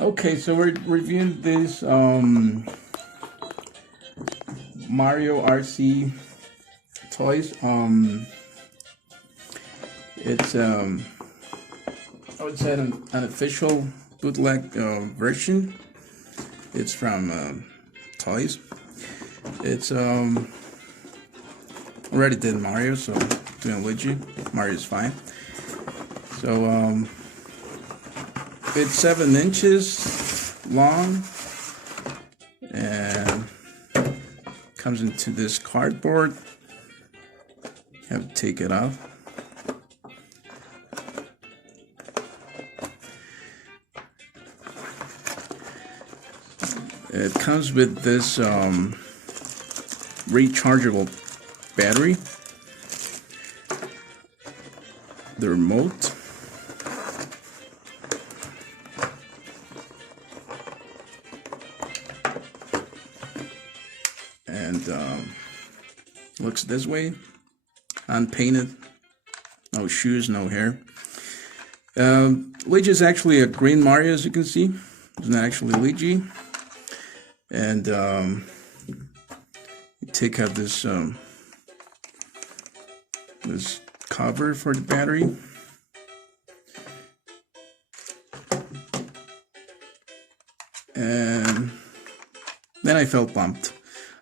Okay, so we're reviewing this Mario RC toys. It's I would say an official bootleg version. It's from Toys. It's already did Mario, so doing Luigi. Mario's fine. So it's 7 inches long and comes into this cardboard. You have to take it off. It comes with this rechargeable battery, the remote, and looks this way, unpainted, no shoes, no hair. Luigi is actually a green Mario, as you can see. It's not actually Luigi. And you take out this this cover for the battery, and then I felt bumped.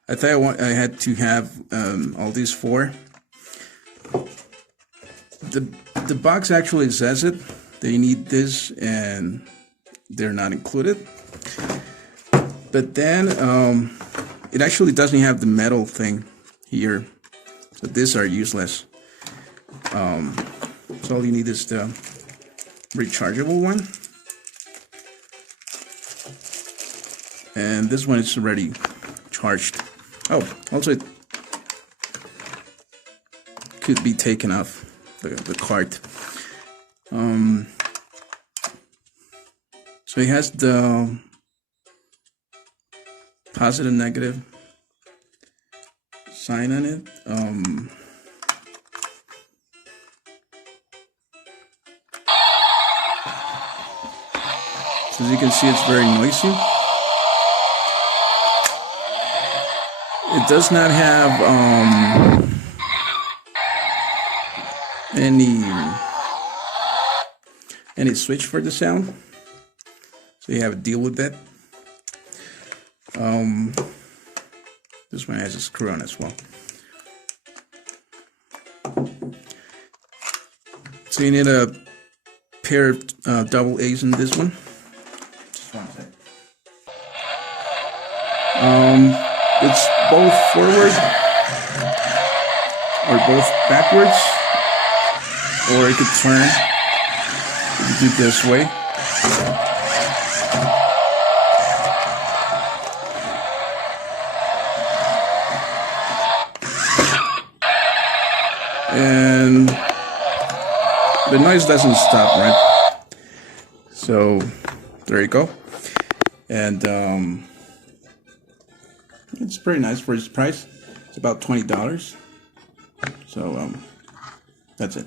I thought I had to have all these 4. The box actually says it. They need this, and they're not included. But then it actually doesn't have the metal thing here, so these are useless. So all you need is the rechargeable one, and this one is already charged. Oh, also it could be taken off the cart. So it has the positive, negative sign on it. So as you can see, it's very noisy. It does not have any switch for the sound, so you have to deal with that. This one has a screw on as well. So you need a pair of double A's in this one. Just one second. It's both forward or both backwards, or it could turn. You could do it this way. And the noise doesn't stop, right? So there you go. And it's pretty nice for its price. It's about $20. So that's it.